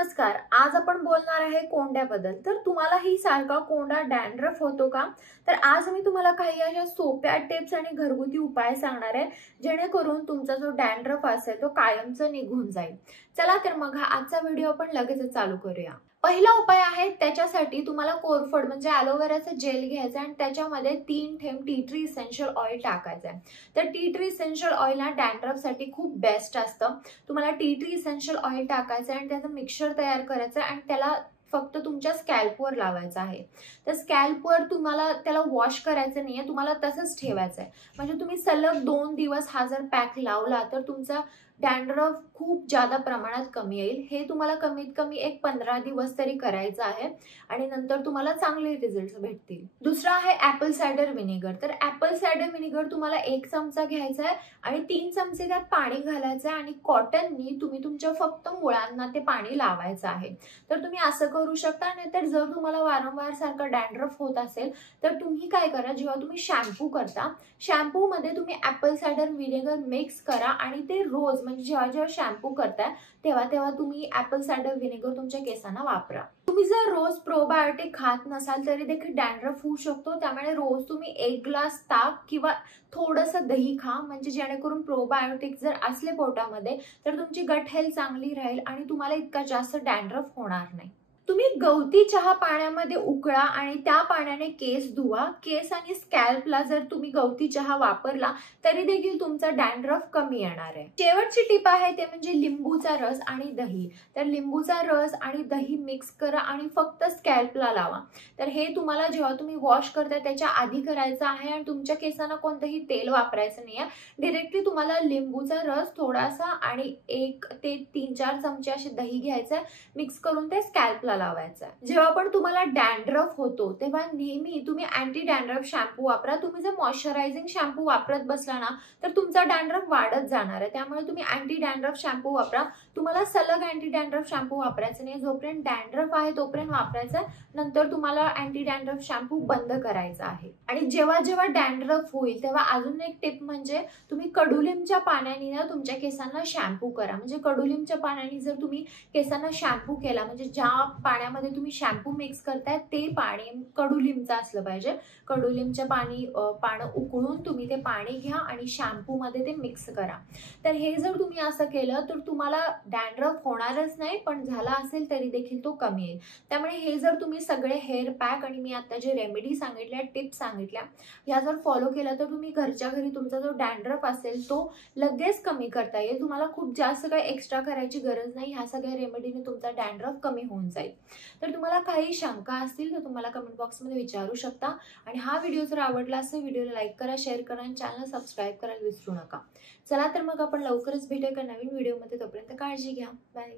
नमस्कार. आज आपण बोलणार आहे कोंड्याबद्दल. तर तुम्हालाही सारखा कोंडा डॅन्ड्रफ होतो का? तर आज मी तुम्हाला काही अशा सोप्या टिप्स आणि घरगुती उपाय सांगणार आहे जेणेकरून तुमचा जो डॅन्ड्रफ असेल तो कायमचा निघून जाईल. चला तर मग हा आजचा व्हिडिओ आपण लगेच चालू करूया. पहिला उपाय आहे त्याच्यासाठी तुम्हाला कोरफड म्हणजे ॲलोवेराचं जेल घ्यायचं आणि त्याच्यामध्ये 3 थेंब टी ट्री इसेन्शियल ऑइल टाकायचं आहे. तर टी ट्री इसेन्शियल ऑइल हा डॅन्ड्रफसाठी खूप बेस्ट असतं. तुम्हाला टी ट्री इसेन्शियल ऑइल टाकायचं आणि त्याचं मिक्सचर तयार करायचं आणि त्याला फक्त तुमच्या स्कॅल्पवर लावायचं आहे. तर स्कॅल्पवर तुम्हाला त्याला वॉश करायचं नाहीये, तुम्हाला तसंच ठेवायचं आहे. म्हणजे तुम्ही सलग 2 दिवस हा जर पॅक लावला तर तुमचा डॅन्ड्रफ खूप जादा प्रमाणात कमी येईल. हे तुम्हाला कमीत कमी एक 15 दिवस तरी करायचं आहे आणि नंतर तुम्हाला चांगले रिझल्ट्स भेटतील. दुसरा आहे ॲपल सायडर व्हिनेगर. तर ॲपल सायडर व्हिनेगर तुम्हाला 1 चमचा घ्यायचा आहे आणि 3 चमचे त्यात पाणी घालायचं आहे आणि कॉटननी तुम्ही तुमच्या फक्त मुळांना ते पाणी लावायचं आहे. तर तुम्ही असं करू शकता. नाहीतर जर तुम्हाला वारंवार सारखं डॅन्ड्रफ होत असेल तर तुम्ही काय करा, जेव्हा तुम्ही शॅम्पू करता, शॅम्पूमध्ये तुम्ही ॲपल सायडर व्हिनेगर मिक्स करा आणि ते रोज म्हणजे जेव्हा शॅम्पू करताय तेव्हा तुम्ही ॲपल सायडर व्हिनेगर तुमच्या केसांना वापरा. तुम्ही जर रोज प्रोबायोटिक खात नसाल तरी देखील डॅन्ड्रफ होऊ शकतो. त्यामुळे रोज तुम्ही 1 ग्लास ताक किंवा थोडंसं दही खा, म्हणजे जेणेकरून प्रोबायोटिक जर असले पोटामध्ये तर तुमची गट हेल्थ चांगली राहील आणि तुम्हाला इतका जास्त डॅन्ड्रफ होणार नाही. तुम्ही गवती चहा पाण्यामध्ये उकळा आणि त्या पाण्याने केस धुवा. केस आणि स्कॅल्पला जर तुम्ही गवती चहा वापरला तरी देखील तुमचा डॅन्ड्रफ कमी येणार आहे. शेवटची टिप आहे ते म्हणजे लिंबूचा रस आणि दही. तर लिंबूचा रस आणि दही मिक्स करा आणि फक्त स्कॅल्पला लावा. तर हे तुम्हाला जेव्हा तुम्ही वॉश करताय त्याच्या आधी करायचं आहे आणि तुमच्या केसांना कोणतंही तेल वापरायचं नाहीये. डायरेक्टली तुम्हाला लिंबूचा रस थोडासा आणि 1 ते 3-4 चमचे असे दही घ्यायचं, मिक्स करून ते स्कॅल्पला लावायचा. जेव्हा पण तुम्हाला डॅन्ड्रफ होतो तेव्हा नेहमी तुम्ही अँटी डॅन्ड्रफ शॅम्पू वापरा. तुम्ही जर मॉइश्चरायझिंग शॅम्पू वापरत बसला ना तर तुमचा डॅन्ड्रफ वाढत जाणार आहे. त्यामुळे तुम्ही अँटी डॅन्ड्रफ शॅम्पू वापरा. तुम्हाला सलग अँटी डॅन्ड्रफ शॅम्पू वापरायचं नाही. जोपर्यंत डॅन्ड्रफ आहे तोपर्यंत वापरायचा, नंतर तुम्हाला अँटी डॅन्ड्रफ शॅम्पू बंद करायचा आहे. आणि जेव्हा डॅन्ड्रफ होईल तेव्हा अजून एक टिप म्हणजे तुम्ही कडुलिंबच्या पाण्याने ना तुमच्या केसांना शॅम्पू करा. म्हणजे कडुलिंबच्या पाण्याने जर तुम्ही केसांना शॅम्पू केला, म्हणजे ज्या पाण्यामध्ये तुम्ही शॅम्पू मिक्स करताय ते पाणी कडुलिंबचं असलं पाहिजे. कडुलिंबच्या पानं उकळून तुम्ही ते पाणी घ्या आणि शॅम्पू मध्ये ते मिक्स करा. तर हे जर तुम्ही असं केलं तर तुम्हाला डॅन्ड्रफ होणारच नाही, पण झाला असेल तरी देखील तो कमी येईल. त्यामुळे हे जर तुम्ही सगळे हेअर पॅक आणि मी आता जे रेमेडी सांगितल्या, टिप्स सांगितल्या, या जर फॉलो केला तर तुम्ही घरच्या घरी तुमचा जो डॅन्ड्रफ असेल तो लगेच कमी करता येईल. तुम्हाला खूप जास्त काही एक्स्ट्रा करायची गरज नाही. ह्या सगळ्या रेमेडीने तुमचा डॅन्ड्रफ कमी होऊन जाईल. तर तुम्हाला काही शंका असतील तर तुम्हाला कमेंट बॉक्समध्ये विचारू शकता. आणि हा व्हिडिओ जर आवडला असेल व्हिडिओला लाईक करा, शेअर करा आणि चॅनल सबस्क्राईब करायला विसरू नका. चला तर मग आपण लवकरच भेटूया एका नवीन व्हिडिओमध्ये. तोपर्यंत काळजी घ्या. बाय.